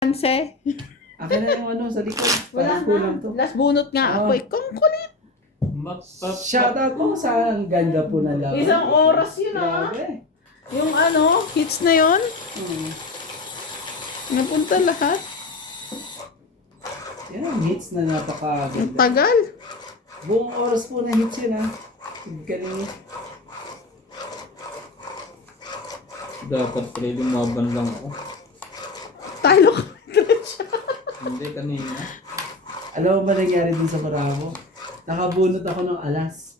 Panse. Akin na yung ano sa likod. Wala Parang kulang na. to. Last bunot nga ako. Kung kulit. Shoutout mo sa ang ganda po na lang. Isang oras yun ah. Grabe. Yung ano, hits na yun. Napunta lahat. Yan ang hits na Ang napakaganda. tagal. Buong oras po na hits yun ha. Galing yun. Dapat pala lumaban lang ako. Talo ka. Hindi kanina. Alam mo ba nangyari dun sa Barako? Nakabunot ako ng alas.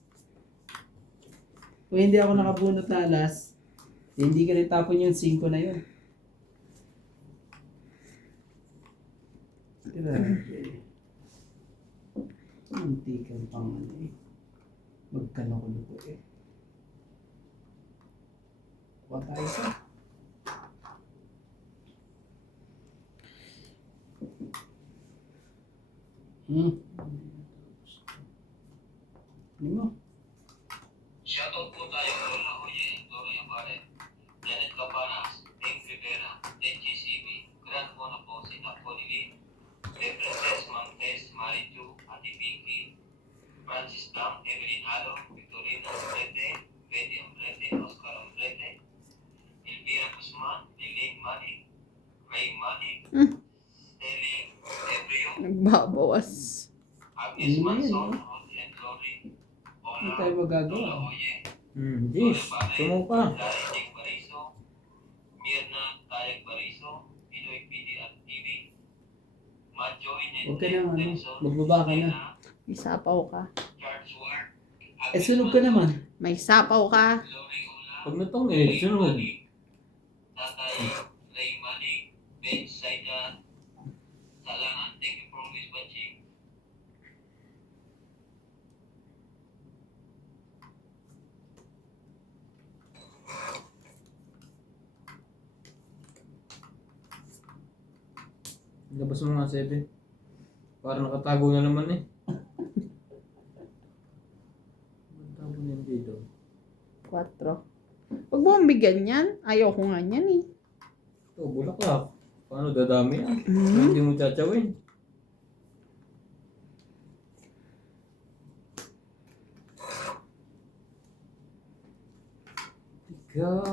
Kung hindi ako nakabunot na alas, hindi ka rin tapon yung 5 na yun. Grabe. Munti kang pang ano eh. Magkanakulo ko eh. Kuha tayo sa. Ano mo? Shoutout po tayo Lola Oye, Gloria Barret, Janet Cabanas, Dave Rivera, Denchi CB, Grand Monaco, Sinapo Lili, De Princess Montes, Marichu, Ati Vicky, Francis Tam, Evelyn Halo, Victorina Ambrete, Betty Ambrete, Oscar Ambrete, Elvira Guzman, Liling Manik, Ray Manik, Steli Ebrio, Nagbabawas. Agnes Ano yan, Manson, no? Rod and Glory, Hindi Ona, tayo magagawa. Lola Oye, Jeez, sumuka. Dari Jake Bariso, Mirna Tayag Bariso, Pinoy PD at TV, Majoy Huwag ka nang ano, Nelson, magbaba ka na. May sapaw ka. Charles Ward, Eh sunog ka naman. May sapaw ka. Glory Ola, Pag natong sunog. Tatay Ray Malik, Ben Saida, Salangan. Thank you for always watching. Labas mo nga 7. Para nakatago na naman eh. Nakatago na yung dito. 4. Huwag mo bigyan yan. Ayoko nga yan eh. Ito, bulaklak. Paano dadami yan? Mhm. Hindi mo tsatsyawin.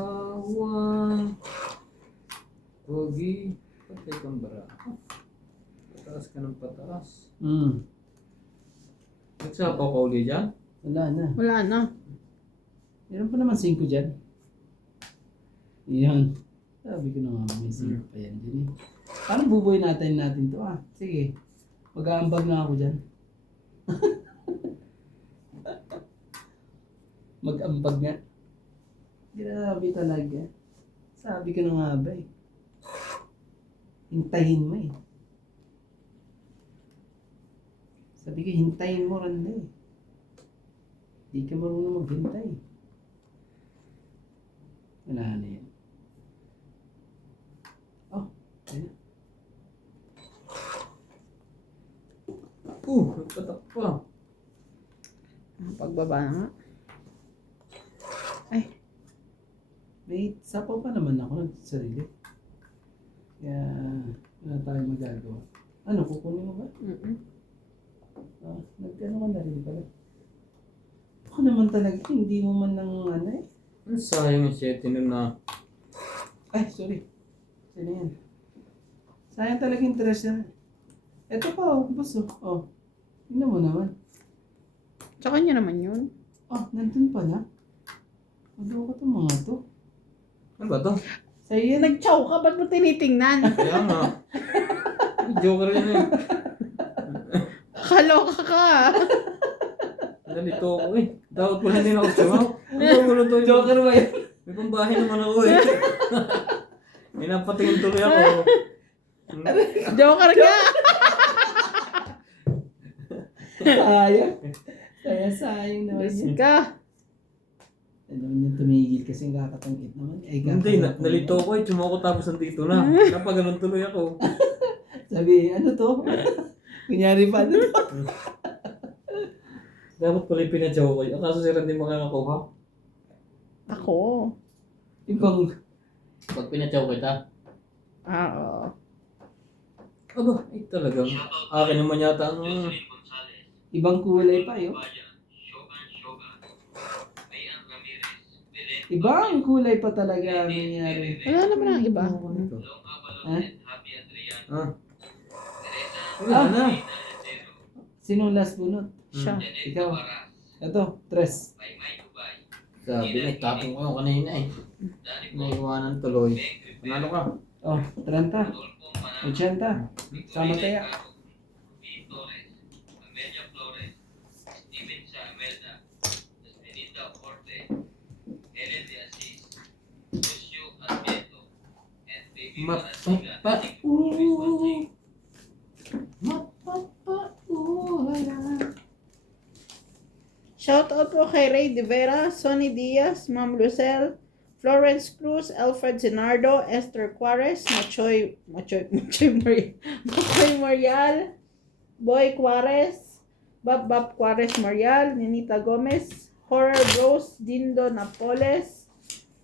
Ikawan. Pogi. Patay kang bara. Pataas ka ng pataas. Nagsapaw ka uli dyan? Wala na. Wala na. Meron pa naman 5 dyan. Yan. Sabi ko na nga, may 5 pa yan dyan eh. Paano bubuhay natin to ah? Sige. Mag-aambag na ako dyan. Mag-ambag nga. Grabe talaga. Sabi ko na nga ba eh. Hintayin mo eh. Sabi ko, hintayin mo rin eh. Di ka marunong maghintay. Wala na yan. Oh, ayun. Nagpatak pa. Pagbaba na nga. Ay, May sapaw pa naman ako ng sarili. Kaya, wala tayong magagawa. Ano, kukunin mo ba? Ah, nagkano ka na rin pala. Ako naman talaga, hindi mo man ng ano eh. Ang sayang yung 7 nun na. Ay, sorry. Sino yan? Sayang talaga yung treasure. Ito pa, oh, boss, oh. Oh. Tingnan mo naman. sa kanya naman yun. Oh, nandun pala. Ano ka itong mga to? Ano ba to? Sa'yo yan. Nag-chow ka, ba't mo tinitingnan? Kaya nga. Joker yan eh. Kaloka ka. Nalito ako eh. Dapat pala hindi na ako sumaw. Ano to? Joker ba yan? May pambahay naman ako eh. May napatingin tuloy ako. Joker ka. Sayang. Sayang naman Diyos yan. ka. Ano niya tumigil kasi kakatangkit naman. Ay, Hindi, nalito ako eh. Sumako tapos nandito na. Napaganon tuloy ako. Sabi, ano to? Kunyari pa, ano to? Dapat pala yung pinadyaw ko. Kaso si Randy makakakuha. Ako. Ibang, Pag pinadyaw kita, Oo. Aba, ay talagang akin naman yata ang... Jocelyn Gonzalez. Ibang kulay pa yun. Bayan, Shogan. Mayan Ramirez. Belen Ibang kulay pa talaga ang nangyari. Wala naman ang iba. Ano ito? Long Avalos Ha? and Happy Adriano. Ah, Teresa wala na. Lina Yatero. Sinong last bunot? Siya. Janet Ikaw. Cabaras. Ito, tres. Maymay Tubay. Sabi na, tapong ko yung kanina eh. Danny Paul. Naiwanan tuloy. Meg Rivera. Panalo ka. Oh, 30. Rodolfo Manalo. 80. Sama kaya. Ruby Torres, Amelia Flores, Steven Saamelda, Justinita Orte, Helen de Assis, Lucio Advieto, and Baby Marasiga. Shoutout po kay Ray De Vera, Sonny Diaz, Ma'am Lucel, Florence Cruz, Alfred Zinardo, Esther Juarez, Machoy Marial, Boy Juarez, Bab Juarez Marial, Ninita Gomez, Horror Bros, Dindo Napoles,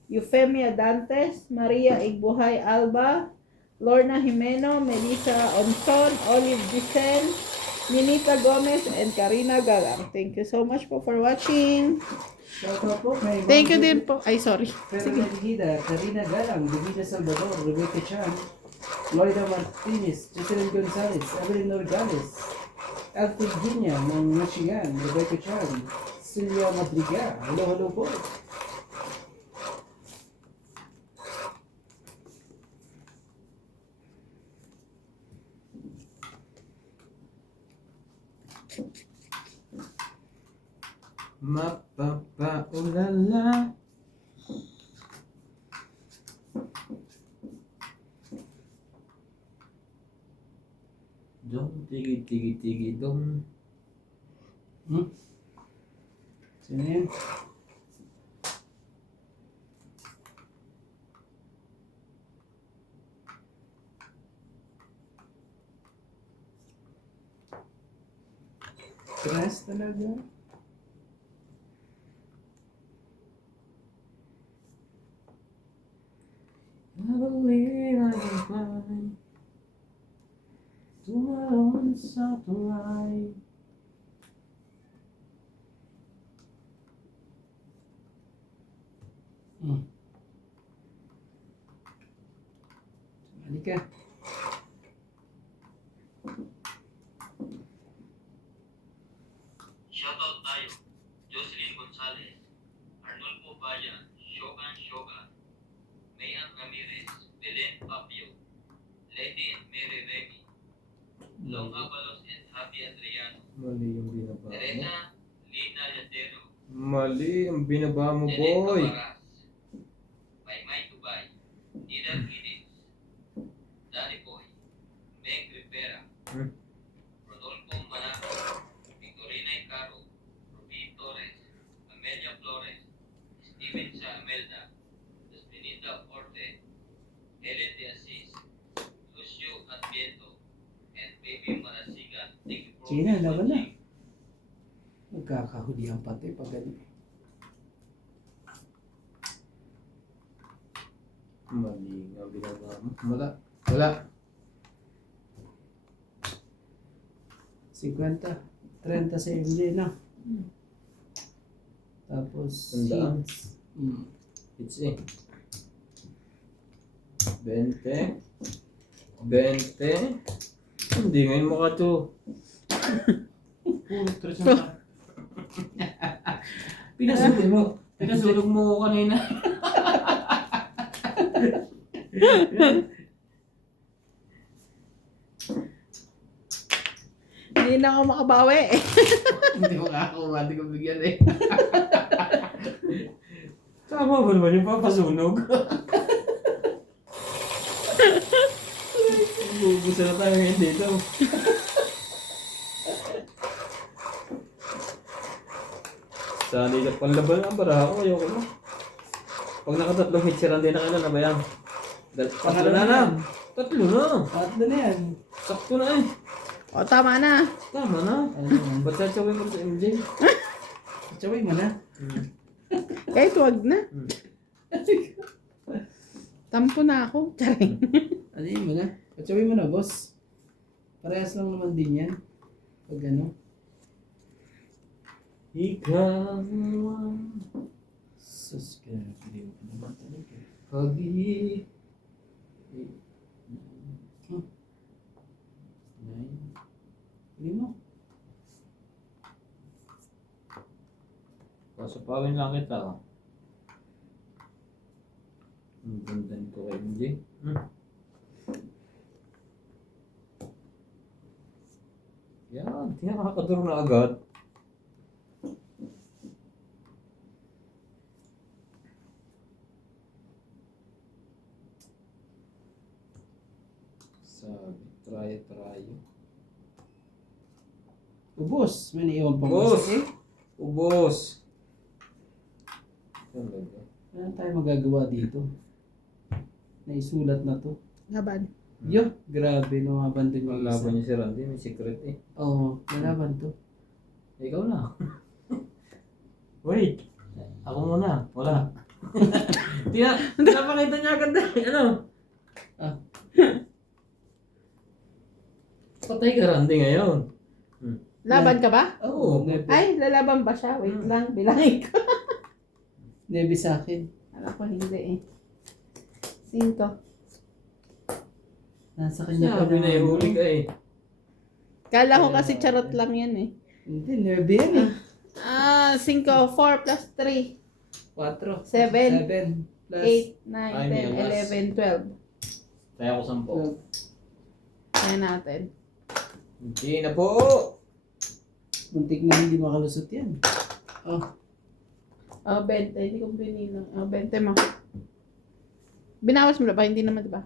Eufemia Dantes, Maria Igbuhay Alba, Lorna Jimeno, Melissa Onson, Olive Dicen, Ninita Gomez, and Karina Galang. Thank you so much po for watching. Shoutout po kay Thank you din po. Ay, sorry. Fernan Digida, Karina Galang, Divina Salvador, Rebecca Chan, Loida Martinez, Jocelyn Gonzalez, Evelyn Nogales, Elton Virginia ng Michigan, Rebecca Chan, Celia Madriga. Hello po. Mapapaulala. Dong, tigi, dong. Sino yan? Tres talaga. I believe I can fly. Tumalon sa tulay. Halika. Shoutout tayo. Jocelyn Gonzalez, Arnolfo Bayan, Shogan, Mayan Ramirez, Belen Papio, Lady and Mary Remy, Long Avalos and Happy Adriano, Mali yung binaba mo. Teresa Lina Yatero, Mali ang binaba mo, Janet boy. Cabaras, Maymay Tubay, Nina Guinness, Danny Boy, Meg Rivera, Hmm. Rodolfo Manalo, Victorina Icaro, Ruby Torres, Amelia Flores, Steven Saamelda, Justinita Orte, Helen de Assis, Lucio Advieto, and Baby Marasiga. Thank you for Sino? Laban na. watching. Magkakahulihan pati pag ganun. Mali ang binaba mo. Wala. 50. 30 sa MJ na. Tapos, Tandaan. seeds. It's eh. 20. Hindi ngayon mo ka to. Puro tres na ka. Pinasulog mo ko kanina. Hindi na ako makabawi. Hindi ko kakakuha, hindi ko bigyan eh. Tama ba naman yung papasunog? Bubusa na tayo ngayon dito. Sanay na panlaban ang bara ako, ayoko na. Pag nakatatlong hitseran din na na ba yan? Tatlo na lang. Tatlo na. Tatlo na yan. Sakto na eh. O, tama na. Tama na. Ano? Ba't sasawin mo sa MJ? Tsaway mo na. Kahit wag na. Tampo na ako. Charing. Ano yun mo na? Tsaway mo na, boss. Parehas lang naman din yan. Pag ano. Ikaw Sus, kaya piliw ka naman talaga. pag-ibig. Pili mo. Pasapawin lang kita. Oh. Ang ganda nito kay MJ. Yan, di nakakaduro na agad. Sabi, try. Ubos. May naiwan pang Ubos. isa eh. Ubos. Talaga. Ano tayo magagawa dito? Naisulat na to. Laban. Yo, grabe no, abandon yung Ang isa. laban niya si Randy, may secret eh. Oo, nalaban to. Ikaw na. Wait. Ako muna. Wala. Pinapakita niya agad na. Ano? Ah. Patay ka Randy ngayon. Laban ka ba? Oo. Ay, lalaban ba siya? Wait lang, bilangin ko. Nebi sa akin. Alam ko hindi eh. 5. Nasa kanya pa Sabi na ihuli ka eh. Kala ko kasi charot lang yan eh. Hindi, nervy yan eh. 5, 4 plus 3, 4. 7, 7 plus 8, 9, Ay, 10, may alas. 11, 12. Kaya ako 10. Kaya natin. Hindi na po. Muntik na hindi makalusot yan. Oh, 20. Hindi ko binilang. 20 mo. Binawas mo na ba? Hindi naman, diba?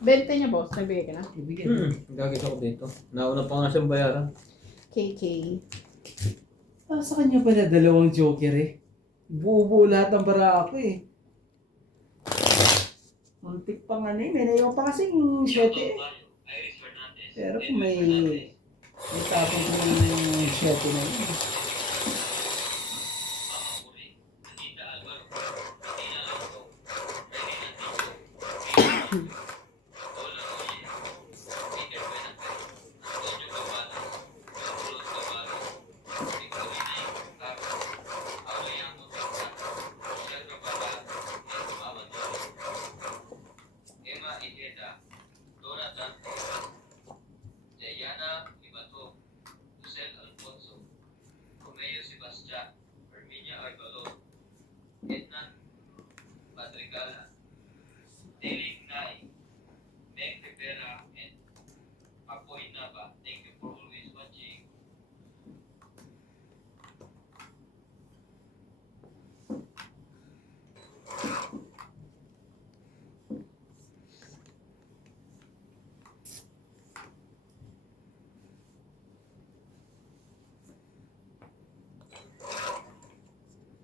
20 niya, boss. Nagbigay ka na. ibigay. Gagis ako dito. Nauna pa nga siyang bayaran. KK. Sa kanya pala dalawang joker eh. Buo-buo lahat ng barako eh. Muntik pa nga na eh. May naiwan pa kasing 7 eh. Iris Fernandez. Pero kung may tapong ko yung 7 na yun. Mamamuri. Anita Alvaro. Tina Alonso. Maylin Antico. Lola Oye. Peter Benacer. Antonio Cabana. Carlos Cabana. Victorina Caro. Aureliano Torta. Michelle Cabana. And Mama Dora. Emma Ijeda. Dora Dante. Jayana Ibato. Lucel Alfonso. Romeo Sebastian. Herminia Arbalon. Ednan Madrigala. Deling Nai. Meg Rivera and Apoy Nava. Thank you for always watching.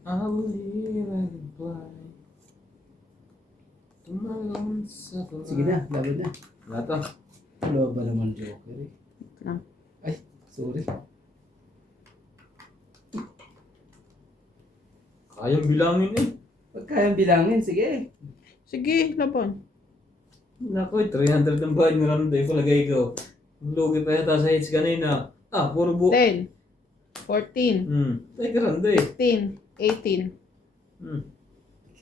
I will hear a goodbye. Tumalon sa tulay. Sige na, laban na. Wala to. Wala ba naman joker eh? Lang. Ay, sorry. Kayang bilangin eh. Pag kayang bilangin, sige. Sige, laban. Naku, 300 ang bayad ni Randy. Palagay ko. Lugi pa yata sa hits kanina. Puro 10, 14, Tay ka Randy. 15, 18.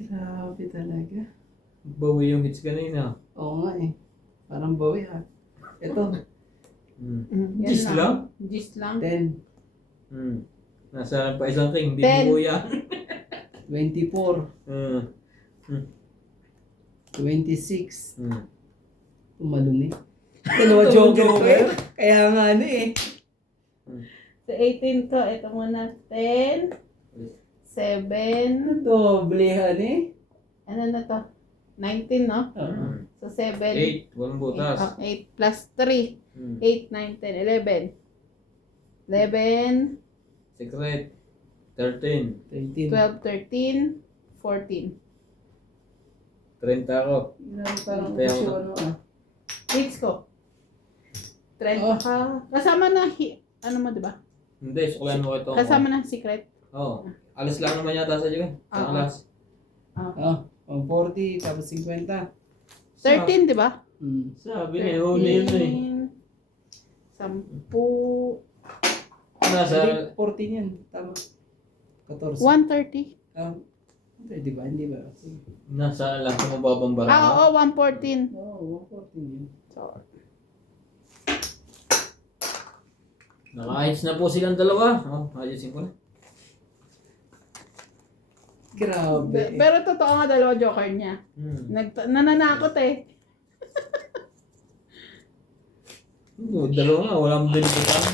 Grabe talaga. Bawi yung hits kanina. Oo nga eh. Parang bawi ha. Ito, Yan Gis lang? Gis lang. 10, Nasa pa isang king. Hindi 10. mo yan. 24, 26. Tumalun eh. Dalawa joker ko eh. Kaya nga ano eh. Sa 18 ko, ito muna. 10, 7, Doblehan eh. ano na to? 19, no? Oo. So 7, 8. Walang butas. 8 plus 3. 8, 9, 10, 11. 11, Secret. 13. 13. 12, 13, 14. 30 ako. Grabe parang Kaya kasi ako- ano ah. Hits ko. 30 Oh. ka. Kasama na, ano mo, diba? Hindi, suklayan mo ito. Kasama na secret. Oo. Alas lang naman yata sa iyo eh. Sa Oo. alas. Ah, 40 tapos 50. 13, diba? Hmm. Sabi niya, huli yun eh. 10. Nasa, Hindi, 14 yan. Tama. 14. 130. Di ba? Hindi ba? Sige. nasa lang sa mababang baraha. Oo, 114. Oo, 14 yun. So, Nakaayos na po silang dalawa. Oh, ayusin ko na. Grabe. pero totoo nga dalawa joker niya. Nananakot eh. Dalawa nga, walang binibigyan.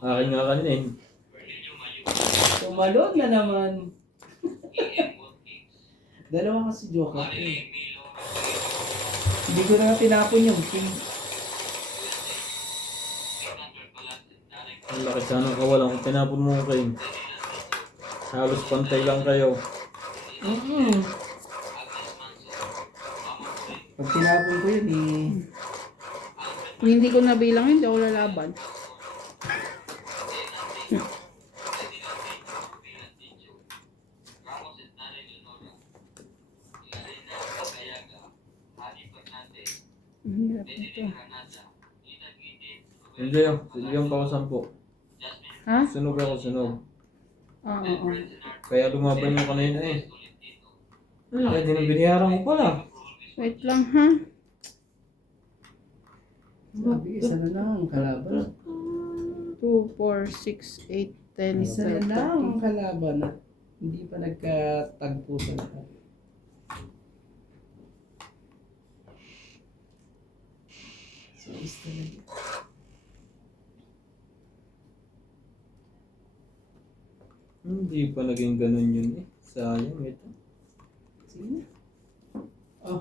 Akin nga kanina eh. Tumalon na naman. Dalawa kasi joker. Hindi ko na tinapon yung king. Ang laki sana kawalan kung tinapon mo kayo. Halos pantay lang kayo. Pag tinapon ko yun Kung hindi ko nabilang yun, hindi ako lalaban. Ang hirap nito. Hindi yun. Yung pa ako 10. Ha? Sunog ako, sunog. Oo. Kaya lumaban yung kanina eh. Ang laki din ang biniyaran ko pala. Wait lang ha. Sabi, isa na lang ang kalaban. 2, 4, 6, 8, 10, Isa na lang ang 12, kalaban na hindi pa nagkatagpo sa lahat. So, is talaga. Hindi pa naging ganun yun eh. Sayang ito. Sige na. Oh.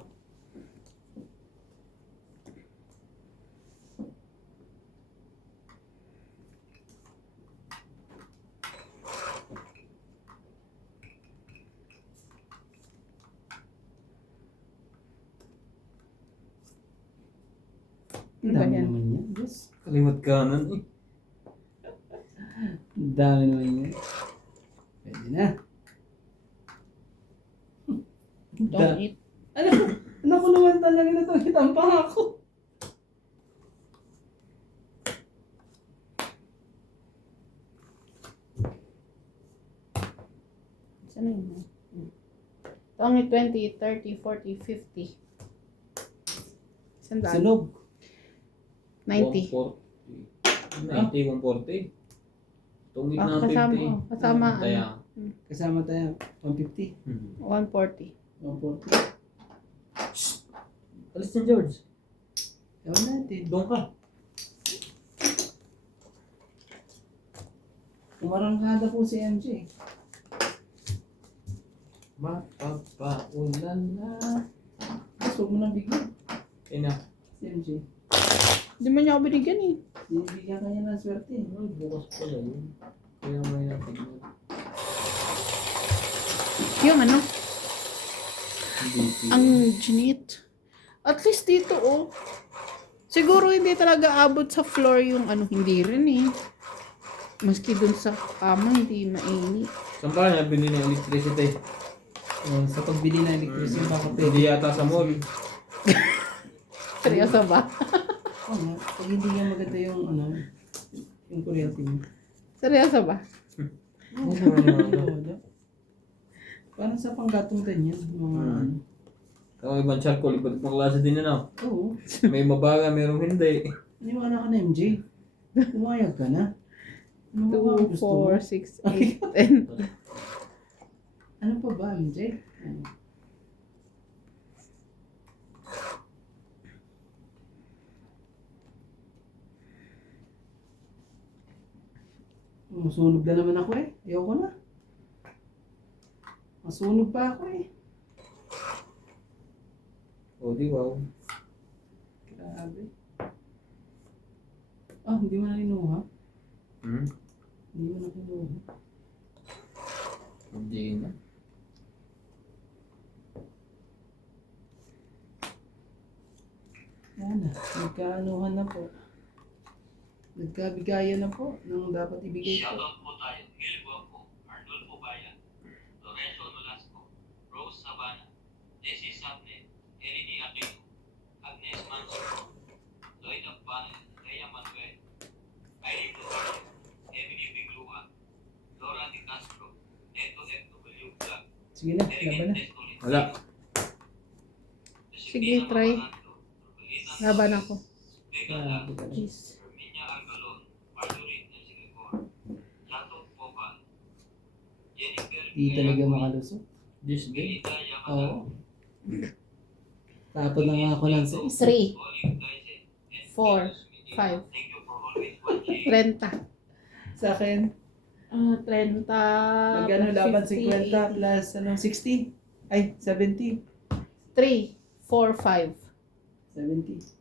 Ano Ang ba dami yan? naman yan. Yes. Kalimot kanan eh. Ang dami naman yan. Pwede na. Don't eat. Ano ko naman talaga na ito? Itampang ako. Saan yun? Only 20, 30, 40, 50. Saan daan? Sunog. 90. 90, 140. Tungit na Kasama, 50. kasama, Kaya. Kasama tayo. 150. 140. 140. Alis na George. Ewan natin. Doon ka. Umarangkada po si MJ. Mapapaulan na. Gusto mo na bigyan. Ina. Si MJ. Hindi mo niya ako binigyan eh. Binibigyan kanya ng swerte. Ay, bukas pala yun. Kaya may natignan. Yung ano, Hindi. ang ginit. At least dito oh. Siguro hindi talaga abot sa floor yung ano, hindi rin eh. Maski dun sa kama, hindi mainit. Saan pa niya binili ng electricity? Sa pagbili ng electricity, baka pwede. Hindi yata sa mall. Seryoso ba? Oo nga. Pag hindi nga maganda yung ano, yung kuryente mo. Seryoso ba? Wala. Parang sa panggatong ganyan. Mga ano. Ang ibang charcoal, iba't ibang klase din na. Oo. May mabaga, mayroong hindi. Iniwala ka na MJ. Pumayag ka na. Ano pa ba 2, ang gusto mo? 4, 6, 8, 10. Ano pa ba MJ? Ano? Masunog na naman ako eh. Ayoko na. Masunog pa ako eh. O, di wow. Grabe. Ah, hindi mo na kinuha? Hindi mo na kinuha. Hindi na. Yan na. Nagkaanuhan na po. Nagkabigayan na po ng dapat ibigay po. Shoutout po tayo. Gil Guapo, Arnulfo Bayan, Lorenzo Nolasco, Rose Sabana, Jessie Sapne, Erini Aquino, Agnes Manso, Lloyd Sige na, laban na. Wala. Sige, try. Laban ako. Grabe ka lang. Please. Herminia Albalon, Marjorie Ensigor, Yato Popan, Jennifer Di talaga makalusot. This day. Melita Yamada, Oo. Tapon na nga ako lang sa isa. 3, Olive Dyson, and 4, Venus Medina. 5. Thank you for always watching. 30. Sa akin, 30. magkano laban 50, 50 plus 60? Ay, 70. 3, 4, 5. 70.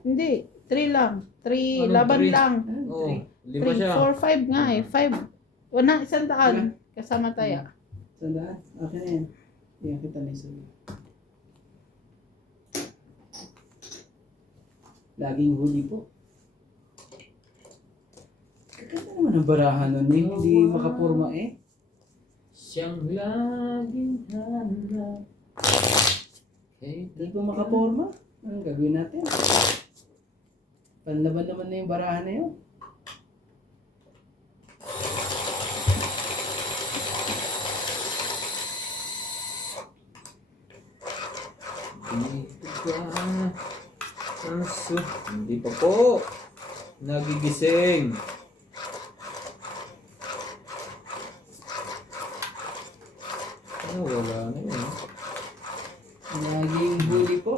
Hindi, 3 lang. 3, Anong laban three? lang. Oo. 3, Lima siya. 4, 5 nga eh. 5. Unang 100. Kasama tayo. Sandaan? Okay na yan. Iyan kita na isa. Laging huli po. Kaganda naman ang barahan nun eh. Hindi makapurma eh. Siyang laging hanap. Hindi po makapurma. Anong gagawin natin? Panlaban naman na yung barahan na yun. Dito ka. Aso. Hindi pa po. Nagigising. Wala na yun. Laging huli po.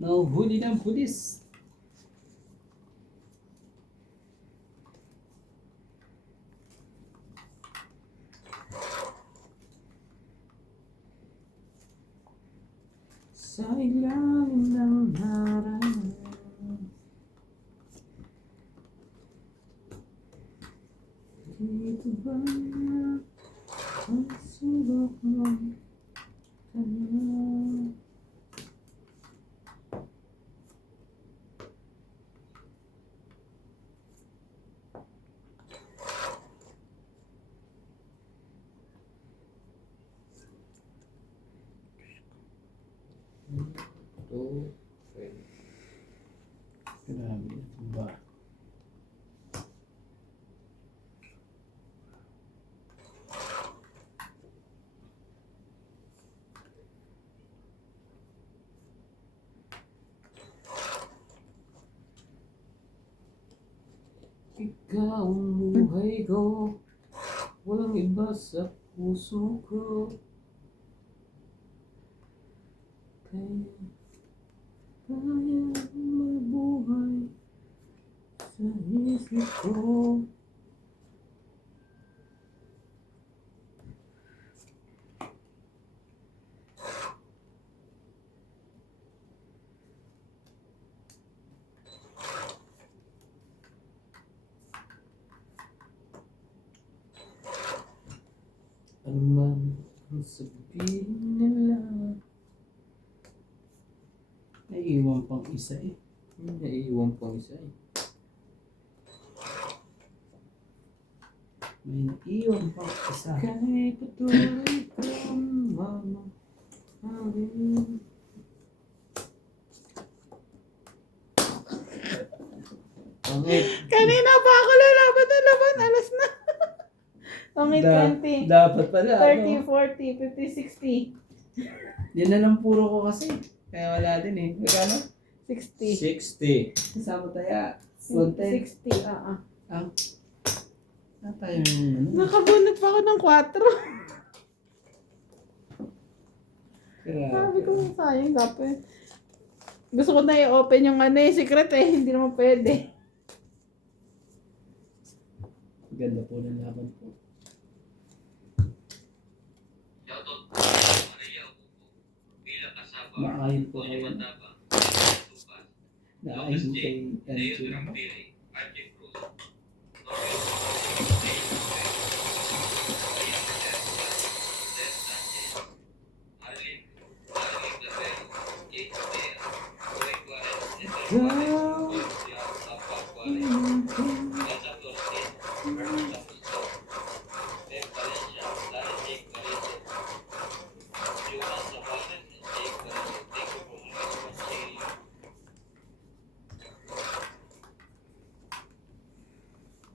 Nahuhuli ng pulis. Sa ilalim ng harang. Dito ba ang sulok mo? Two, three. Grabe. Ba? Ikaw ang buhay ko, walang iba sa puso ko. Kaya mabuhay sa isip ko. Ano man ang sabihin nila, Naiiwan pang isa eh. naiiwan pang isa eh. May naiiwan pang isa. Kahit patuloy kang mamahalin. Pangit. Kanina pa ako lalaban na laban. Alas na. Only 20. Dapat pala. 30, Ano? 40, 50, 60. Yan na lang puro ko kasi. Kaya wala din eh. Magkano? 60. 60. Kasama tayo. Content. 60, Ah. Na tayo ano? Nakabunot pa ako ng 4. Sabi ko, Grabe. sayang dapat. Gusto ko na i-open yung secret eh. Hindi naman pwede. Ganda po ng laban po. Yato Maria Upo, Bila Casaba, Maayos po Tony kayo. Mataba, Tupas, Naayon Lucas kay J, Leo Encho. Drampili, RJ Cruz,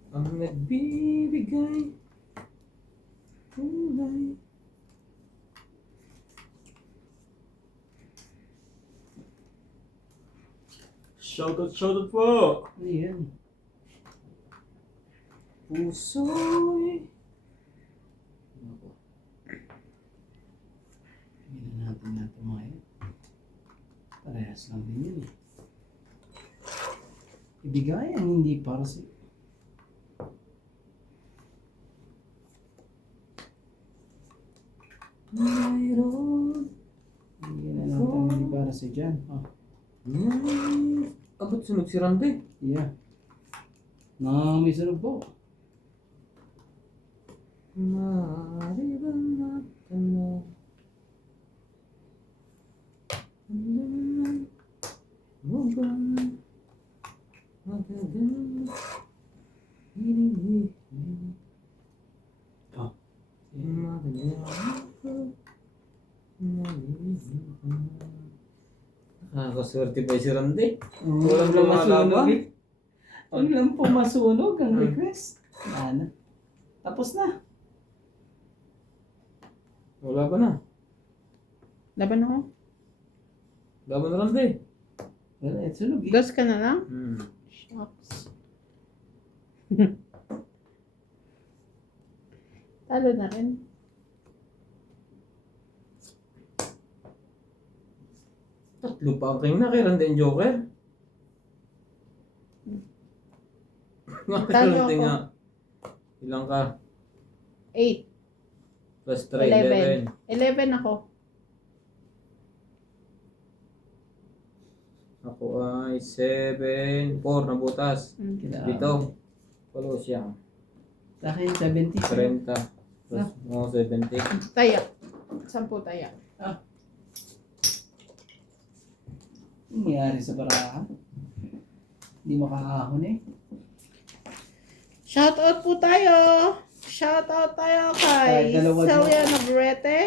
Ang nagbibigay ng tunay. Shoutout po! Ano yan? Puso'y Ano po? Tingnan natin mga yan. Parehas lang din yun eh. Ibigay ang hindi para sa... mayroon. Bigyan na natin ang hindi para sa dyan. Oh, Abot sunog si Randy. yeah. May sarap po. Maaari bang matanong ang mo ba magaganda hinihingi Oh. Nakakaswerte ba si Randy? Walang Walang lumalaban. eh. Huwag lang po masunog ang request. Ano? Tapos na. Wala pa na. Laban ako. Laban na Randy. Wala, sunog eh. Dos ka na lang? Shucks. Talo na rin. Tatlo pa ang king na kay Randy and Joker. Nga kay Talo Randy ako. nga. Ilang ka? 8. Plus 3, 11. 11 ako. Ako ay 7, 4 na butas. Kailangan. Dito. Palo siya. Sa akin, 70. 30. Plus mo 70. Taya. 10 taya. Ang nangyari sa baraha? Hindi makakahon eh. Shoutout po tayo. Shoutout tayo kay Kahit dalawa Celia Navarrete,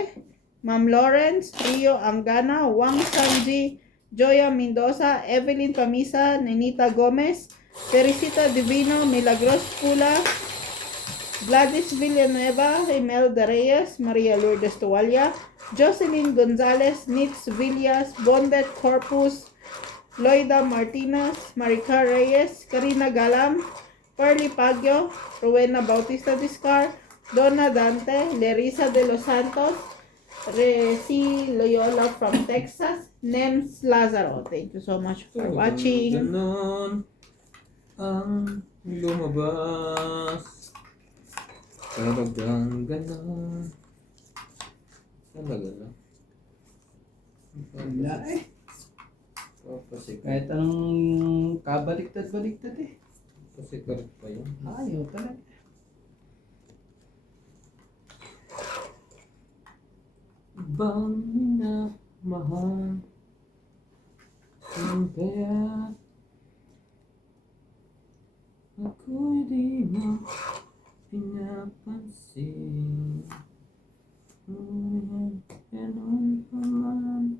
Ma'am Lawrence, Rio Angana, Wang Sanji, Joya Mendoza, Evelyn Pamisa, Nenita Gomez, Teresita Divino, Milagros Pula, Gladys Villanueva, Imelda Reyes, Maria Lourdes Tuwalya, Jocelyn Gonzalez, Nitz Villas, Bondet Corpus, Loida Martinez, Marica Reyes, Karina Galam, Pearly Pagyo, Rowena Bautista Discar, Donna Dante, Lerisa de los Santos, Resi Loyola from Texas, Nems Lazaro. Thank you so much for watching. Ganon ang lumabas. Talagang ganon. Talaga lang. Wala eh. Papasikat. Kahit anong kabaliktad-baliktad eh. Pasikat pa yun. Ayaw talaga. Ibang minamahal ang kaya ako'y di mo pinapansin. Ngunit ganun pa man,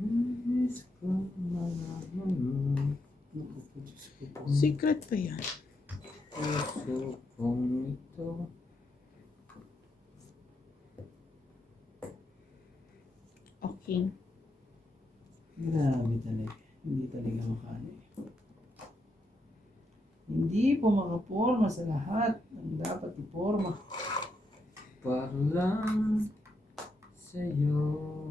nais ko malaman mo. Secret pa yan. Puso kong ito. Okay. Grabe talaga. Hindi talaga makano eh. Hindi po makaporma sa lahat ang dapat iporma. Para lang sa'yo.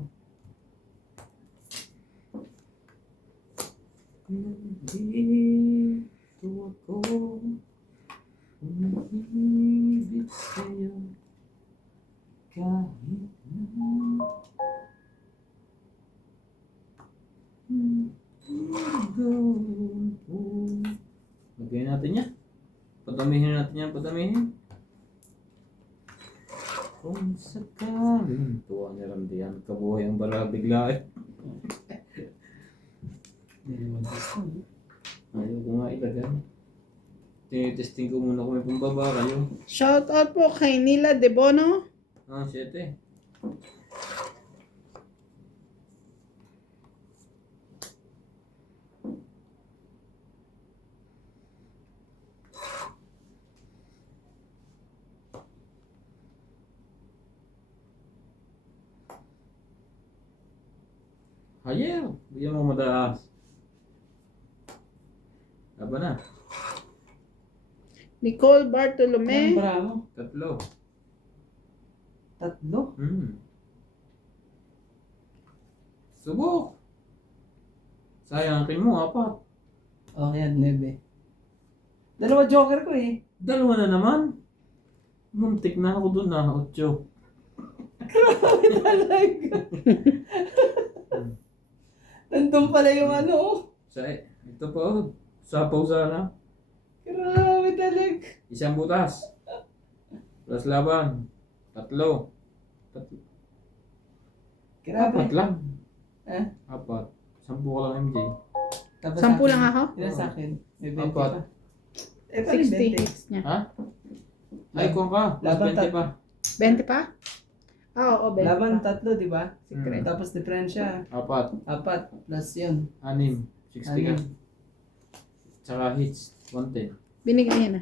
Nandito ako, umibig sa'yo, kahit na gawin ko. Lagyan natin yan. Padamihin natin yan, padamihin. Kung sakaling tuwa ni Randy yan, kabuhay ang bala bigla eh. Dalawang gusto. Ayaw ko nga ilagay. Tinitesting ko muna kung may pambaba kayo. Shoutout po kay Nila De Bono. 7. Hayer, bigyan mo madaas. Laban na. Nicole Ang Bartolome. bravo. 3. 3. Subok. Sayang akin mo, 4. Oh, yan, 9. Dalawa joker ko eh. 2 na naman. Muntik na ako doon na, 8. Talaga. Nandun pala yung ano. Ito pa, sapaw sana. Grabe talaga. Isang butas. Plus laban. 3. Grabe. 4 lang. Eh? 4. 10 ka lang, MJ. Tapos 10 sa lang akin. ako. Ilan sa akin? May 20 Apat. pa. Eh, paano 60 20? hits niya. Ha? Ay, kung ka. Plus Laban 20 pa. 20 pa? Oo, 20 Laban pa. 3, di ba? Secret. Tapos diferensya. 4. 4 plus yun. 6. 60 ka. 6. Tsaka hits. 110. Binigay niya na.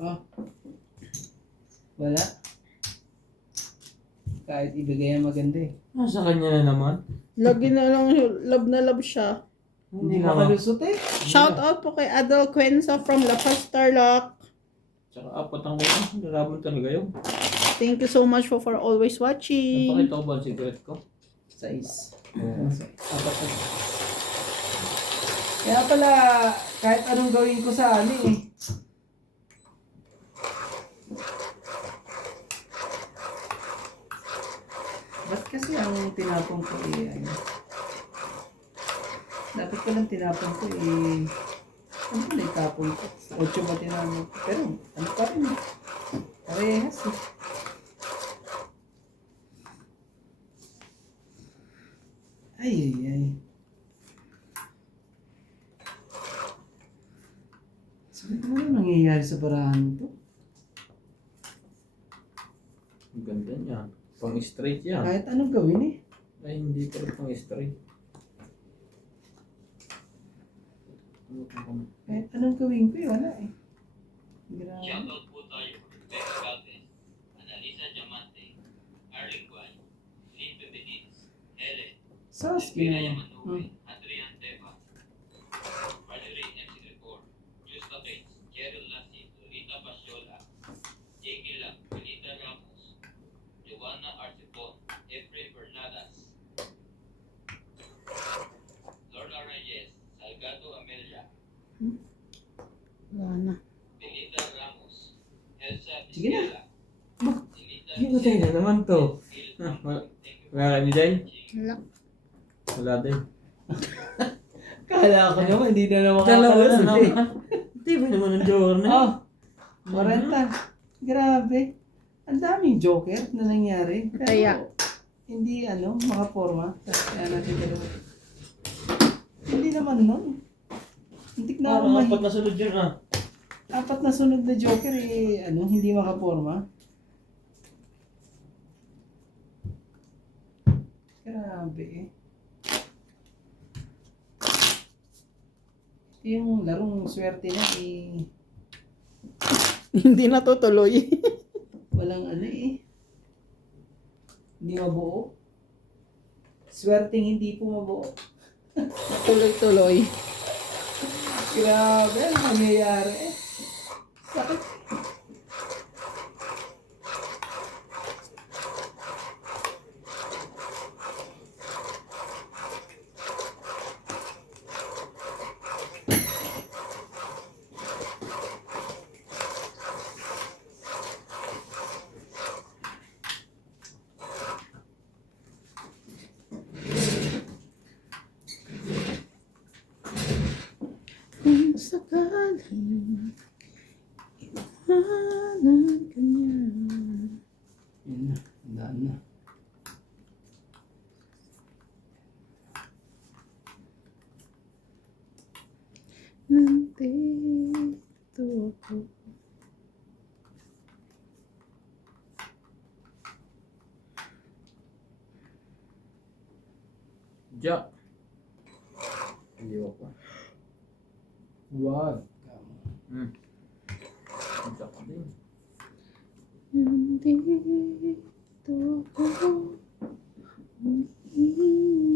Oh. Wala. Kahit ibigay ang maganda eh. Nasa kanya na naman. Lagi na lang, love siya. Hindi na makalusot eh. Shout out po kay Adel Quenza from La Paz, Tarlac. Tsaka 4 ang kulang. Lalaban talaga yun. Thank you so much for always watching. Napakita ko ba ang secret ko? 6. Oo. Apat na. Kaya pala, kahit anong gawin ko sa ano eh. Ba't kasi ang tinapong ko eh, ano? Dapat ko lang tinapong ko eh. Ano ba na itapong ko? 8 ba tinapong ko? Pero ano pa rin eh. Parehas eh. Ay, ay, ay. So, ano nangyayari sa barahan to? Ang ganda niya. Pang straight yan. Kahit anong gawin eh. Ay, hindi pa rin pang straight. Kahit anong gawin ko eh, wala eh. Grabe. Shoutout po tayo. Becca Galvez, Analisa Diamante, Arlen Guay, Lipe Benitez, Helen, Sas, Elvira ginawa. Yamanube, Adrian Teva, Valerie MC Report, Justa Bates, Cheryl Lassito, Rita Pasiola, J.K. Lang, Benita Ramos, Joanna Arcipon, Efrain Bernadas, Lorna Reyes, Salgado Amelia, Wala na. Belinda Ramos, Elsa Sige na. Vizquela, Elita Hindi ko tayo na naman to. Wala kami day? Wala. Wala din. Kala ko naman, hindi na naman Dalawa na makakalusot eh. naman. Hindi ba naman ang journey? Oh, 40. Grabe. Ang daming joker na nangyari. Pero Kaya. hindi ano, makaporma. Kaya natin dalawa. Hindi naman nun. Hindi na ako Parang apat na sunod yun ah. 4 na sunod na joker eh, ano, hindi makaporma. Grabe eh. Yung larong swerte niya eh, Hindi natutuloy. walang ano eh. Hindi mabuo. Swerteng hindi po mabuo. Tuloy-tuloy. Grabe, ano nangyayari eh. Sakit. Kung sakaling iwanan ka niya. Yun na, daan na. Nandito ako. Jack. Hindi ko pa. Wag. Jack din. Nandito ako. Umiiyak.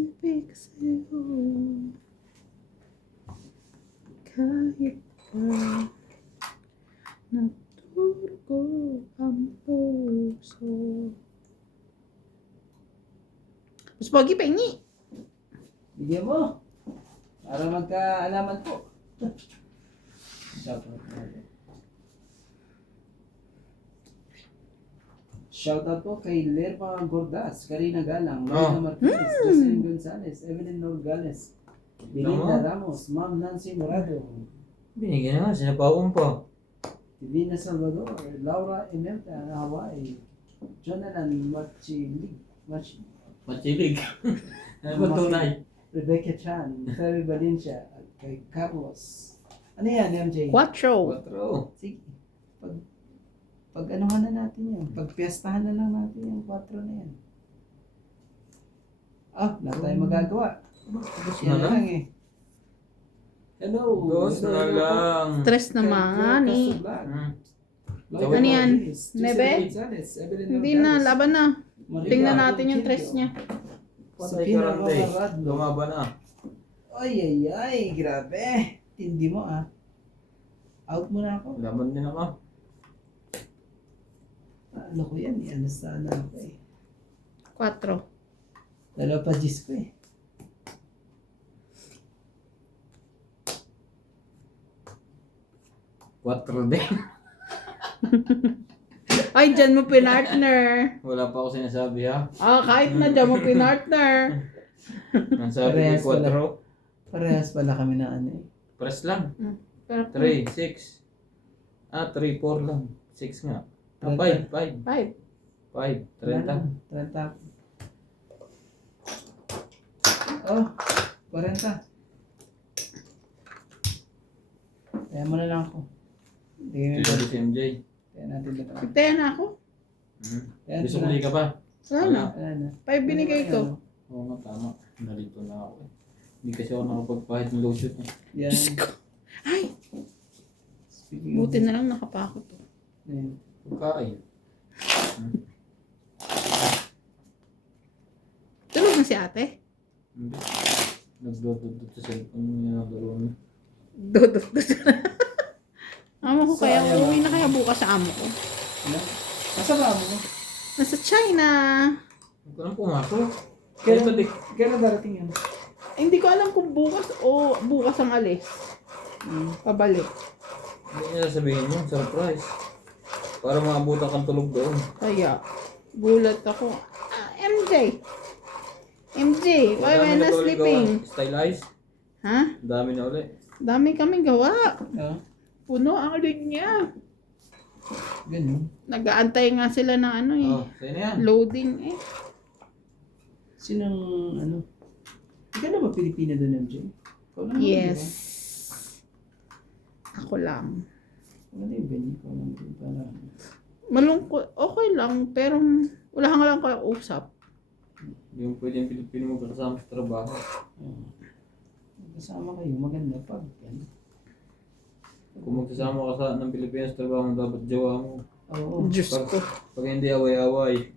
Pogi, pengi. Bigyan mo. Para magkaalaman po. Shoutout natin. Shoutout po kay Lerma Gordas, Karina Galang, Lorena Martinez, Jocelyn Gonzalez, Evelyn Nogales, Belinda Ramos, Ma'am Nancy Morado, Binigyan na nga, sinapaon pa. Divina Salvador, Laura Emelta na Hawaii, Jonathan Machilig, Machilig. Ano ba tunay? Rebecca Chan, Ferry Valencia, at kay Carlos. Ano yan, MJ? 4. 4. Sige. Pag anuhan na natin yan. Pagpiestahan na lang natin yung 4 na yan. Wala tayong magagawa. Yan na lang eh. Hello. Dos na lang. Stress naman eh. Ano yan? Nebe? Hindi na, laban na. Tingnan natin yung stress niya. Patay ka rin day. Lumaba na. Ay, grabe. Tindi mo ah. Out mo na ako. Laban din ako. Ano ko yan eh. Ano sana ako eh. 4. Dalawa pa Diyos ko eh. Quatro din. Ay, dyan mo pinartner. Wala pa ako sinasabi ha. Kahit na dyan mo pinartner. Nasabi ko 4. Parehas pala kami na ano eh. Press lang. Pero 3, 6. 3, 4 lang. 6 nga. 5, 5. 5. 5, 30. 30. Oh, 40. Kaya mo na lang ako. Ito si MJ. Kaya natin ito. Kaya na ako. Gusto ko ka pa. Wala na. Wala na. 5 binigay ko. Oo nga, tama. Nalito na ako eh. Hindi kasi ako nakapagpahit ng lotion eh. Yan. Ay, Speaking of- buti na lang nakapako to. Yan. Pagkain. Tulog na si ate. Hindi. Nagdodot sa cellphone niya ng laro niya. Dudot. Amo ko kaya, uwi na kaya bukas sa amo ko. Ano? Nasa ba mo? Nasa China. Hindi ko lang pumasok. Kailan darating yan? Hindi ko alam kung bukas o bukas ang alis. Pabalik. Hindi niya sasabihin yun, surprise. Para maabutan kang tulog doon. Kaya, gulat ako. MJ, why am I not sleeping? Stylize? Ha? Dami na ulit. Dami kaming gawa. Oh, Puno ang linya. ganyan. Nag-aantay nga sila ng ano eh. Sa'yo na yan. Loading eh. Sinong ano? Ikaw na ba Pilipina doon, MJ? Ikaw lang, Yes. di Ako lang. ba? Wala yung venue ko lang din para. Malungkot. Okay lang. Pero wala ka lang kausap. Yung pwedeng Pilipino mo kasama sa trabaho. Kasama kayo, maganda pag. Yan. Kung magsasama ka sa ng Pilipinas sa trabaho, dapat jowa mo. Oo. Diyos ko. Pag hindi away-away.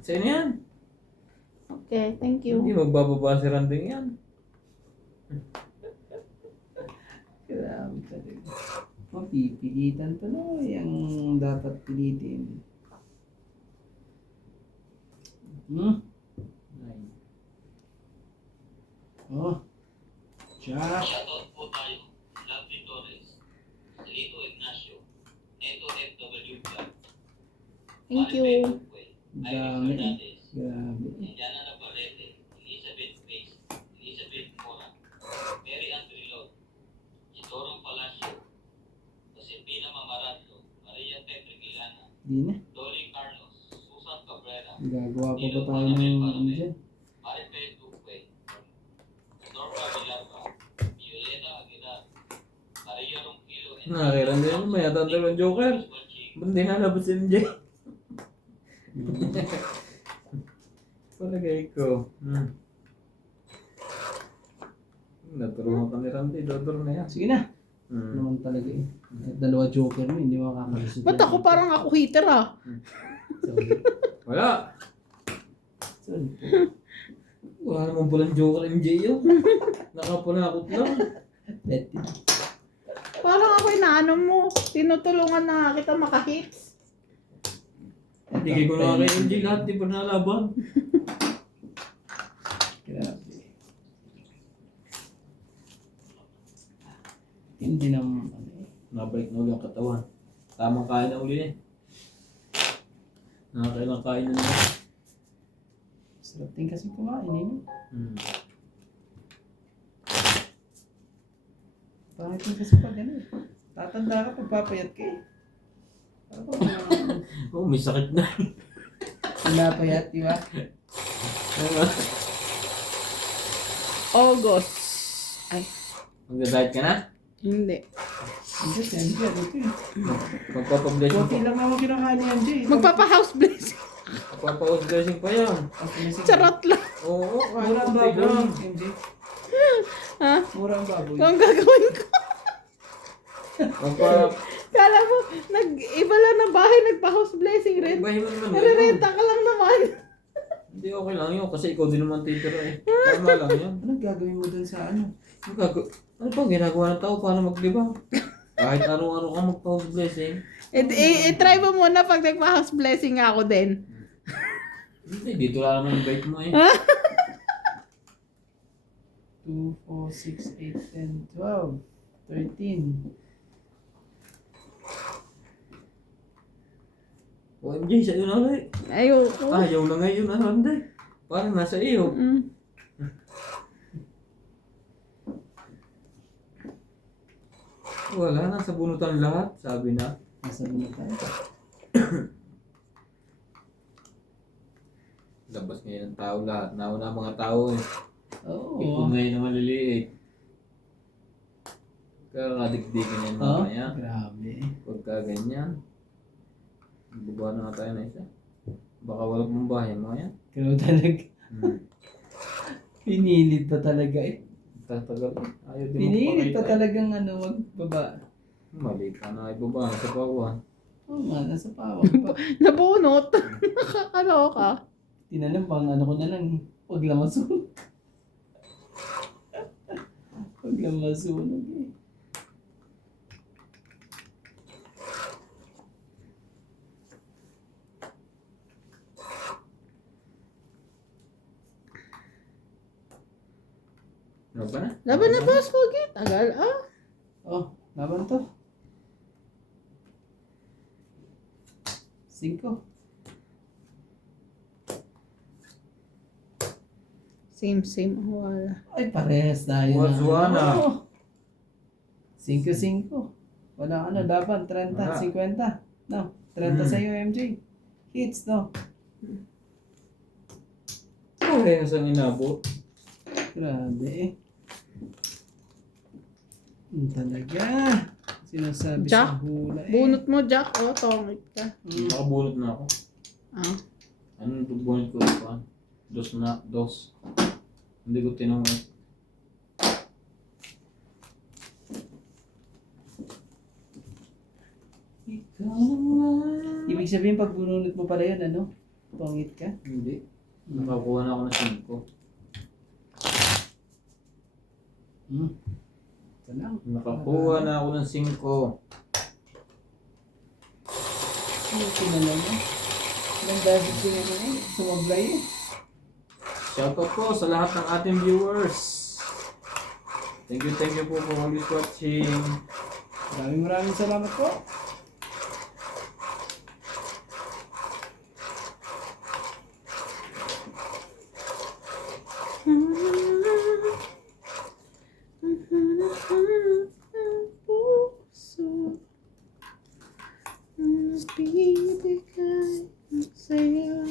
Sa'yo na yan. Okay, thank Hindi you. magbababa si Randing yan. Grabe talaga. Pipilitan pa no, yung dapat pilitin. Oh. Josh. Shoutout po tayo. Lovely Torres, Lito Ignacio, Neto FW Club, Thank you. Irene Dami. Fernandez, Grabe. Indiana Navarrete, Elizabeth Pace, Elizabeth Mora, Mary Andrilot, Isidoro Palacio, Josepina Mamaradlo, Maria Petre Gilana, Di na. Dolly Carlos, Susan Cabrera, Gagawa pa ba tayo ng ano dyan? Marife Duque, Norma Villarba, Violeta Aguilar, Maria Ronquillo, Kay Randing may yata ang dalawang joker. Ba't di nalabas si MJ? Palagay ko. Naturuhan ka ni Randy, dodor na yan. Sige na. Naman talaga eh. At dalawa joker mo, hindi makakalusot. Ba't ako parang ako hater ah? Sorry. Wala! Sorry. Wala naman palang joker MJ yun. Nakapunakot lang. Betty. Parang ako inaano mo. Tinutulungan na kita makahits. Hindi Bigay ko na kay MJ lahat, di pa nalaban. Grabe. Hindi naman ano eh. Nabalik na ulit ang katawan. Tamang kain na uli eh. Nakakailang kain na nila. Sarap din kasi kumain eh. Pangit din kasi pag ano eh. Tatanda ka pagpapayat ka eh. Ako Oh, may sakit na. pinapayat, di ba? August. Ay, Magda-diet ka na? hindi. Hindi, siyempre, ano ito eh. Magpapablessing Konti pa. lang naman kinakain ni MJ. Magpapa-house blessing. Magpapablessing pa yan. Charot lang. Oo, kahit Mura ang kunti baboy, lang. MJ. Ha? Mura ang baboy. Ito ang gagawin ko. Magpa... Kala mo, nag-iba lang ng bahay, nagpa-house blessing rin. Ibahin mo naman. Nare-renta ka lang naman. Hindi, okay lang yun. Kasi ikaw din naman titira eh. Tama lang yun. Anong gagawin mo dun sa ano? Ano pa ginagawa ng tao para maglibang? Kahit araw-araw ka magpa-house blessing. I-try mo muna pag nagpa-house blessing ako din. Hindi, dito lang naman yung bait mo eh. 2, 4, 6, 8, 10, 12, 13. OMG, sa'yo na rin. Ayoko. Ayaw na ngayon, Andy. Parang nasa iyo. Mm. Wala, nasa bunutan lahat, sabi na. Nasa muna tayo. Labas ngayon ng tao lahat. Nauna ang mga tao eh. Oo. Ipon ngayon na maliliit. Kaya kadigdigin yan Oh, mamaya. grabe. Pagka ganyan. Bubuha na nga tayo na isa. Baka walang mong bahay mga yan. Pero talaga, Hmm. pinilit pa talaga eh. Tatagal. Ayaw din Pinilit pa magpakita eh. talagang ano, magbaba. Mali ka na ibaba sa bawa. Oo nga, nasa pawang pa. Nabunot. Nakakaloka. Tinanong pang ano ko na lang, huwag lang masunog. Huwag lang masunog eh. Ano ba na? Laban na boss, Pogi. Tagal ah. Oh, laban to. 5. Same. Wala. Ay, parehas tayo What's one, ah? Oo. 5-5. Wala ano, laban. 30, Wala. 50. No, 30 sa'yo, MJ. Hits, no? Parehas ang inabot. Grabe eh. Talaga. Sinasabi sa Jack, hula eh. Bunot mo, Jack. O, tongit ka. Nakabunot na ako. Ah. Anong bunot ko pa? Dos. Hindi ko tinanong. Ibig sabihin pag bununod mo pala yun, ano? Pangit ka? Hindi. Nakakuha na ako ng 5. Ito lang. Nakakuha na ako ng 5. Ano tinanong mo? Ilang beses din ako eh. Sumablay eh. Shoutout po sa lahat ng ating viewers. Thank you po for always watching. Maraming salamat po. Puso. Bibigay ang saya.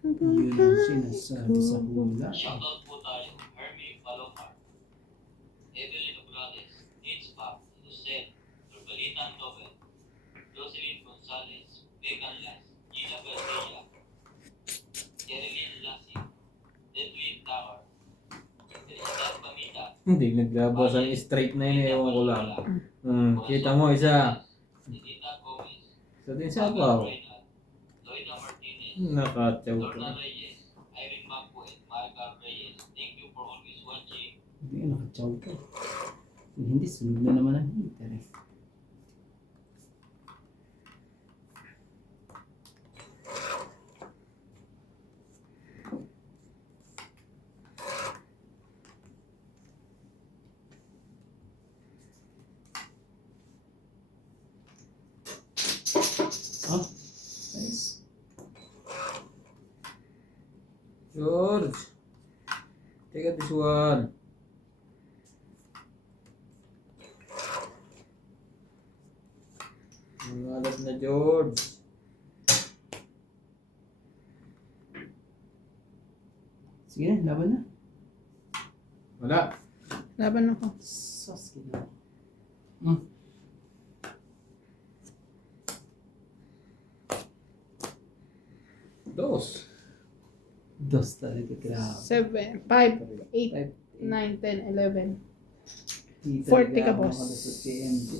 Yun ang sinasabi sa hula. Shoutout po tayo, Hermie Palomar, Evelyn Obrales, Nitz Pap, Lucen, Nurbalitan Nobel, Jocelyn Gonzalez, Megan Las, Gina Garcia, Jerilyn Lassie, Edwin Tower, Trinidad Pamita, Hindi naglabas ang straight na yun. Ewan ko lang. Kita mo isa. Edita Gomez, Sa din sa abaw. Reynald, Loida Martinez, Nakatsaw Lorna ka. Reyes, Irene Macpo, and Marga Reyes. Thank you for always watching. Hindi, nakatsaw ka. Kung hindi, sunod na naman ang heater eh. Oh, nice. George. Take out this one. Mangalat na, George. Sige na, laban na. Wala. Laban ako. Sos, ginawa. Dos. Dos talaga, grabe. 7, 5, 8, 9, 10, 11. Di 40 ka, talaga ako boss. makalusot kay MJ.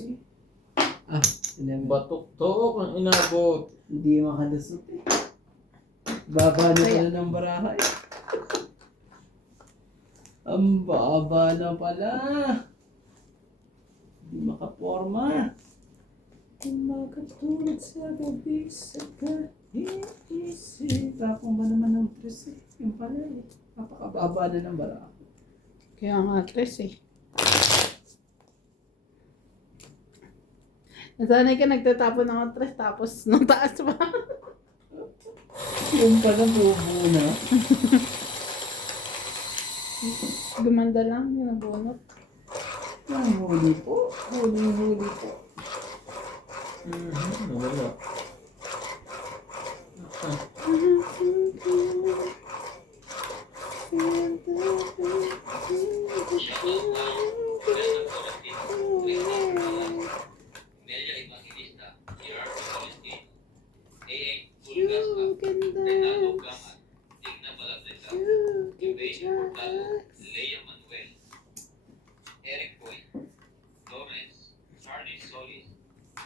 Ah, 11. Batok-tok ang inabot. Hindi makalusot eh. Baba na Kaya- pala ng barahay. Ang baba na pala. Hindi makaporma. Kung makatulad sa gabi sa kahiisip. Tapong ba naman ng tres eh. Yung pala eh. Napakababa na ng barahay. Kaya nga 3 eh. Nasanay ka nagtatapon ng 3 tapos nung taas pa. Yung pala bubo na. Gumanda lang yung nabunot. Ang huli po. Huli po. Wala. Shoutout tayo. Melia Evangelista, Gerardo Palestin, A.A. Pulgasca, Renato Gaman, Digna Balatresa, Evain Portalo, Lea Manuel, Eric Boy, Lawrence, Charlie Solis,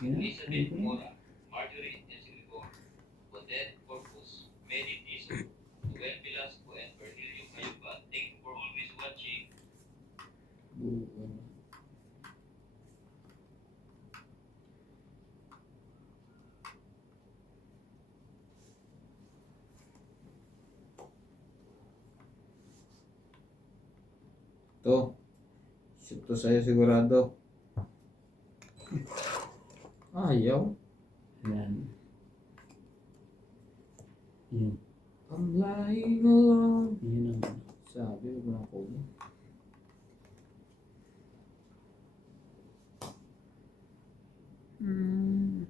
Elizabeth Mora, Marjorie Ensigor, Odette Corpus, Medi Tiso, Noel Velasco, and Virgilio Cayuba. Thank you for always watching. To. Shoot to sa'yo sigurado. Ayaw. Yan. Yan. I'm lying alone. Yan ang Sabi, huwag mo na kunin.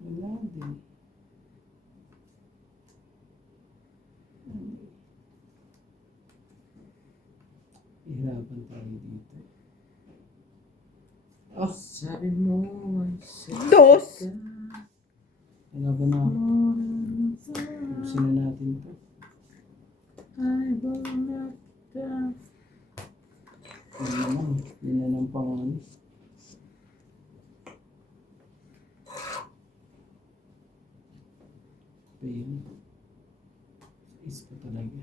wala din. Ihirapan tayo dito. Oh, Sabi mo, ay Dos. wala ba na? Ayusin na natin to. I will not die. Yan naman. Yan na ng pangalan. Pain. Is pa talaga.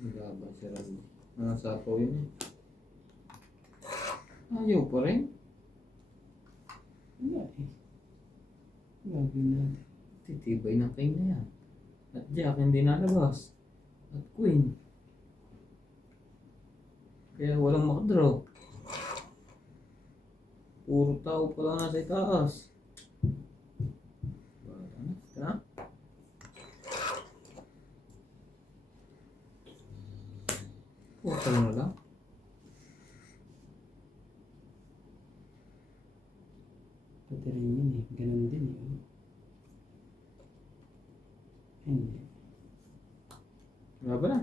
Magaba si Randy. Nakasapaw yun eh. Ayaw pa rin. Wala eh. Gagawin natin. Titibay ng king na yan. At Jack hindi nalabas. At Queen. Kaya walang makadraw. Puro tao pala nasa itaas. Ito na. Puta mo lang. Pati rin yun eh. Ganun din eh. Hindi. Wala ba na?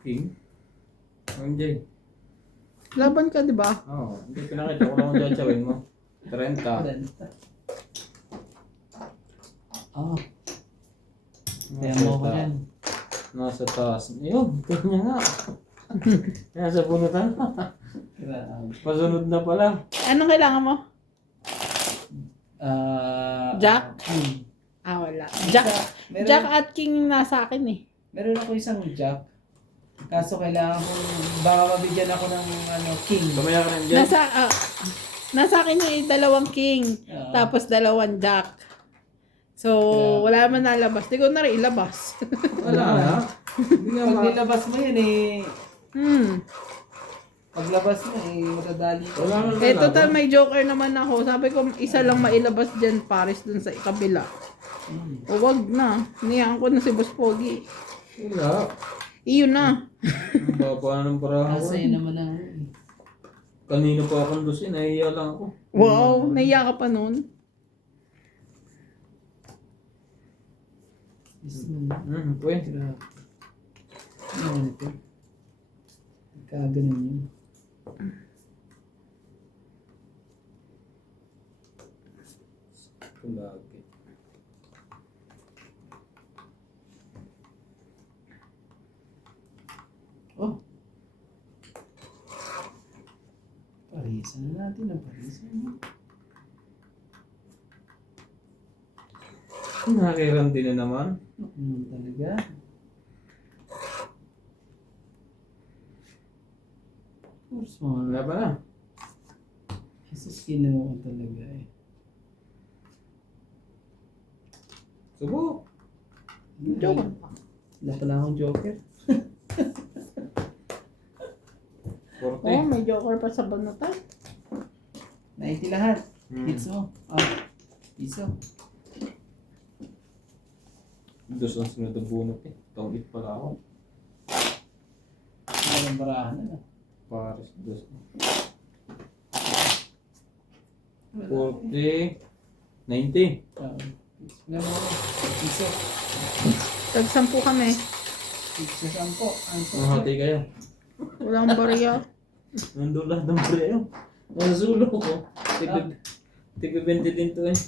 King? MJ? Laban ka, di ba? Oo. Hindi pinakita ko lang kung jajawin mo. 30. Ah. Kaya mo ko yan. Nasa taas. Yun, kanya nga. Nasa punutan. Grabe. Pasunod na pala. Anong kailangan mo? Jack? Hmm. Ah, wala. Jack. Meron, Jack at King nasa akin eh. meron ako isang Jack. Kaso kailangan ko, baka mabigyan ako ng king. Tumaya ka na dyan. Nasa akin yung 2 King. Oo. Tapos 2 Jack. So, wala man nalabas. Di ko na rin ilabas. Wala na. Hindi nga Pag nilabas mo yan eh, Hmm. paglabas mo eh, matadali ka. Wala na Eh, lalaban. total may joker naman ako. Sabi ko, isa lang mailabas dyan, Paris, dun sa kabila. O, wag na. Niyaan ko na si Boss Pogi. Wala. Iyon na. Ang baba ng parahan ko. Kasi naman ang... Kanina pa akong lusin, nahiya lang ako. Wow, naiya ka pa nun. Pwede. Grabe. Ano ito? Kaganon yun. Lagi. Oh. Parisan na natin ang parisan. Nakiram din na naman. Ano talaga? Course mo. Wala pa na. Jesus, kinuha ko talaga eh. Subo. Joker. Wala pala akong joker. 40. Oh, may joker pa sa banutan. 90 lahat. Hmm. Hits mo. Ah. Piso. Dos ang sunod ang bunot eh. Tawid pala ako. Walang barahan na. Paris, dos. Wala. 40. 90. Wala mo. Piso. Tag-10 kami. Piso 10. Ang Mahati kayo. Walang barya. Nandun lahat ng preo. Masulo ko. Tipi 20 din to eh.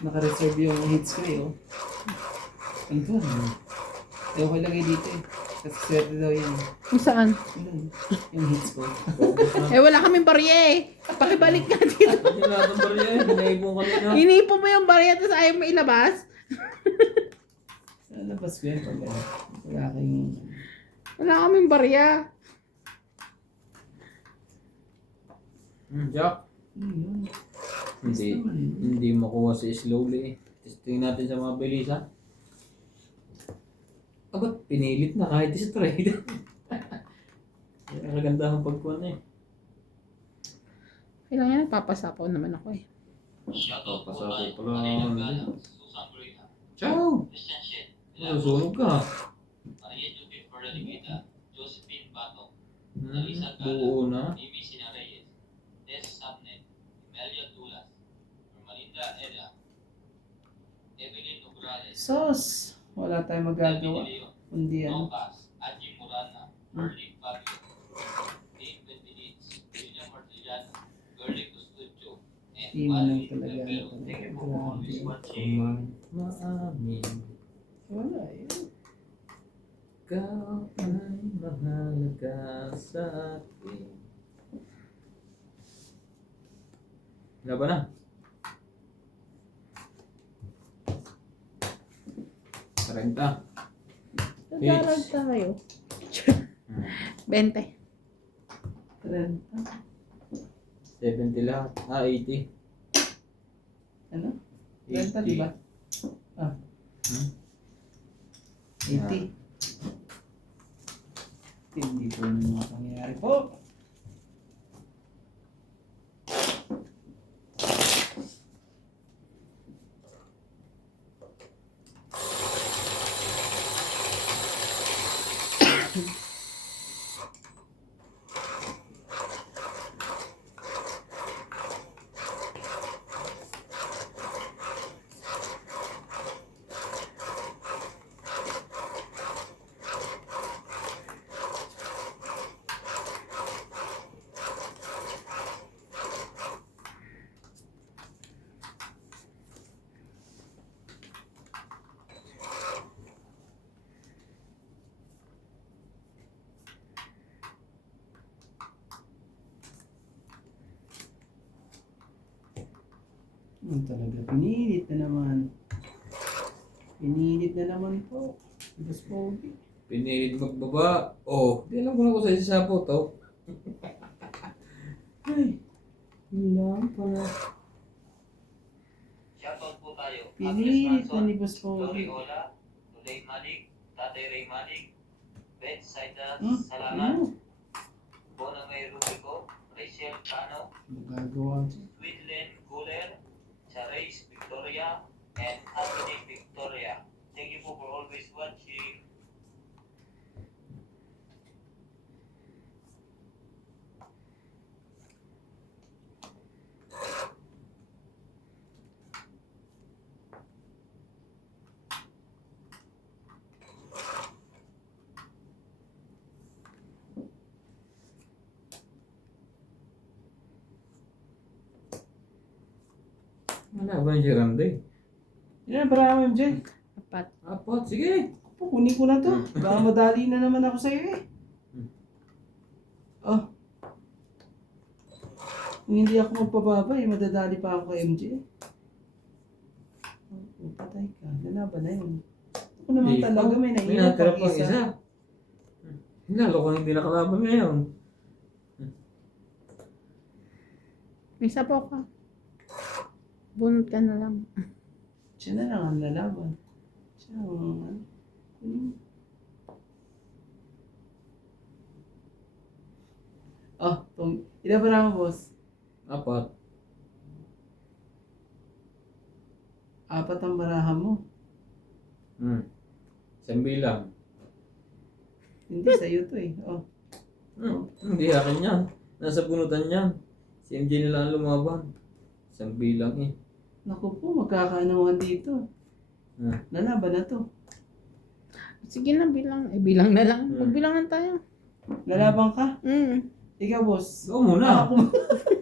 Naka-reserve yung hits ko eh. Oh. Ano to? Ayaw ko ilagay dito eh. Kasi swerte daw yan. Yung saan? Yun, yung hits ko. Eh, wala kaming barya eh. Pakibalik ka dito. Hindi lahat ng barya eh. Hinaibong kanina. Inipo mo yung barya tapos ayaw mo ilabas. Labas ko yan pag wala kayong... Wala kaming barya. Jack. Yun. Hindi makuha si slowly eh. Testing natin sa mga belisa. Abat, pinilit na kahit sa trade. Ang kagandahan pagkuhan eh. Kailangan yan, papasapaw naman ako eh. Shuttle po Pasapo tayo. pala. Manila Galang, Susan Grita, Ciao! Christian Shed, Masusunog ka. Maria Jupin Ferreligita, Josephine Bato, Buo na. Amy Sina Reyes, Des Sabnet, Imelia Tulas, Ermalinda Eda, Evelyn Ugrales, Sos! Wala tayong magagawa. Elvin Leon, Kundi ano. Nocas, Angie Murana, Ernie Fabio, Dave Benedict, William Martiliano, Gerly Custudio, and Di man lang Valerie talaga. Rivero. Ano Thank you talaga. for always Grabe. watching. Maamin. Wala eh. Ikaw ay mahalaga sa akin. Laban na. 30. Nagdarag tayo. 20. 30. 70 lahat. 80. Ano? 30 di ba? Ah. Hmm? 80. Hindi po yung mga pangyayari po. Talaga, pinilit na naman. Pinilit na naman po. Boss Pogi. Pinilit magbaba. Oh, di alam ko na kung sa isa po to. Ay, yun lang pala. Shoutout po tayo. Pinilit na ni Boss Lori Pogi. Ola, Tulay Manig, Tatay Ray Manig, Beth Saida Hmm? Salamat, Ano? Bona May Rubico, Rachel Cano, Magagawa siya. Sweetlen Guler, Charis Victoria, and Anthony Victoria. Thank you po for always watching. Wala ba yung si Randy? Yan, para mo MJ. Apat. Apat, sige. Kunin ko na to. Baka madali na naman ako sa'yo eh. Oh. Kung hindi ako magpababa eh, madadali pa ako kay MJ. Oh, patay ka. Lalaban na yun. Ako naman Hindi talaga pa. may May naiwan natira pang pang isa. isa. Lalo ko hindi nakalaban ngayon. Isa po ka. Bunot ka na lang. Siya na lang ang lalaban. Siya ang ano. Kunin mo. Oh, ilan ba naman boss? Apat. Apat ang barahan mo. Isang bilang. Hindi, sa'yo to eh. Oh. Hindi akin yan. Nasa punutan yan. Si MJ nila ang lumaban. Isang bilang eh. Naku po, magkakaanuhan dito. Lalaban na to. Sige na, bilang. Bilang na lang. Hmm. Magbilangan tayo. Lalaban ka? Ikaw boss. Ikaw muna. Ako.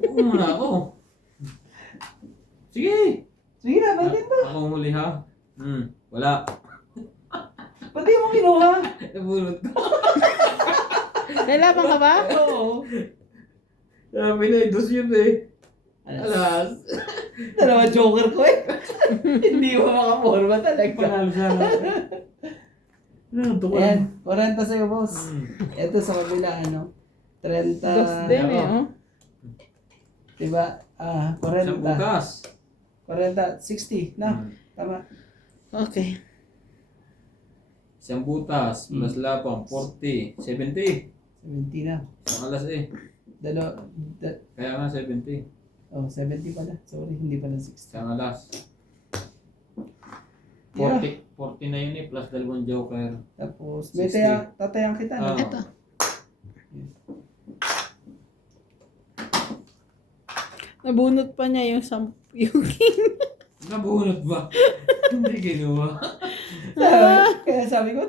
Ako muna ako. Sige. Sige na, bakit to? Ako huli ha. Wala. Pati mo kinuha. Nabunod ko. Lalaban ka ba? Oo. Sabi na, dos yun eh. Alas. Dalawa joker ko eh. Hindi mo makaporma talaga. Panalo sana. Ano, ito ko Ayan, 40 sa'yo boss. Ito sa kabila ano. 30. Dos din eh, oh. Diba? Isang 40. bukas. 40, 60. Na, tama. Okay. Isang butas. Plus lapang. 40. 70. 70 na. Isang alas eh. Kaya nga 70. Oh, 70 pala. Sorry, hindi pala 60. Isang alas. Yeah. 40 na yun eh. Plus dalawang joker. Tapos, may 60. tatayang kita. No? Ito. Nabunot pa niya yung yung king. Nabunot ba? Hindi ginawa. Kaya sabi ko,